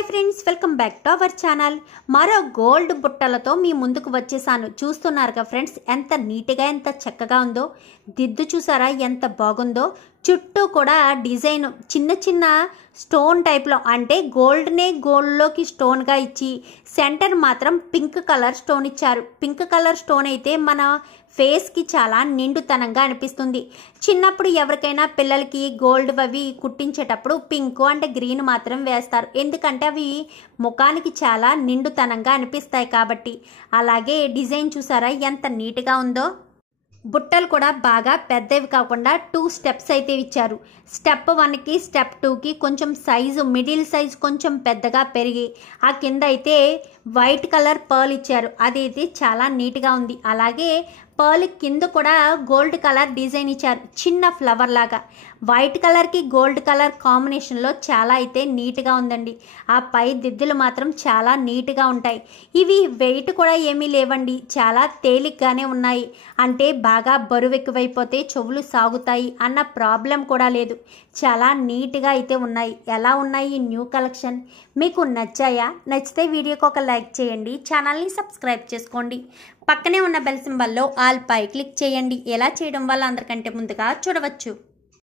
Hi friends, welcome back to our channel. మరో gold బుట్టలతో మీ ముందుకు వచ్చేసాను. చూస్తున్నారుగా ఫ్రెండ్స్, ఎంత నీట్గా ఎంత చక్కగా ఉందో. దిద్దు చూసారా ఎంత బాగుందో. చుట్టూ కూడా డిజైన్ చిన్న చిన్న స్టోన్ టైప్లో, అంటే గోల్డ్నే గోల్డ్లోకి స్టోన్గా ఇచ్చి సెంటర్ మాత్రం పింక్ కలర్ స్టోన్ ఇచ్చారు. పింక్ కలర్ స్టోన్ అయితే మన ఫేస్కి చాలా నిండుతనంగా అనిపిస్తుంది. చిన్నప్పుడు ఎవరికైనా పిల్లలకి గోల్డ్ అవి కుట్టించేటప్పుడు పింక్ అంటే గ్రీన్ మాత్రం వేస్తారు, ఎందుకంటే అవి ముఖానికి చాలా నిండుతనంగా అనిపిస్తాయి కాబట్టి. అలాగే డిజైన్ చూసారా ఎంత నీట్గా ఉందో. బుట్టలు కూడా బాగా పెద్దవి కాకుండా 2 స్టెప్స్ అయితే ఇచ్చారు. స్టెప్ 1కి స్టెప్ 2కి కొంచెం సైజు మిడిల్ సైజ్ కొంచెం పెద్దగా పెరిగి ఆ కింద అయితే వైట్ కలర్ పర్ల్ ఇచ్చారు. అదైతే చాలా నీట్గా ఉంది. అలాగే పర్ల్ కింద కూడా గోల్డ్ కలర్ డిజైన్ ఇచ్చారు, చిన్న ఫ్లవర్ లాగా. వైట్ కలర్కి గోల్డ్ కలర్ కాంబినేషన్లో చాలా అయితే నీట్గా ఉందండి. ఆ పై దిద్దులు మాత్రం చాలా నీట్గా ఉంటాయి. ఇవి వెయిట్ కూడా ఏమీ లేవండి, చాలా తేలిగ్గానే ఉన్నాయి. అంటే బాగా బరువు ఎక్కువైపోతే చెవులు సాగుతాయి అన్న ప్రాబ్లం కూడా లేదు. చాలా నీట్గా అయితే ఉన్నాయి. ఎలా ఉన్నాయి ఈ న్యూ కలెక్షన్? మీకు నచ్చాయా? నచ్చితే వీడియోకి ఒక లైక్ చేయండి, ఛానల్ని సబ్స్క్రైబ్ చేసుకోండి. పక్కనే ఉన్న బెల్ సింబల్లో ఆల్ పై క్లిక్ చేయండి. ఎలా చేయడం వల్ల అందరికంటే ముందుగా చూడవచ్చు.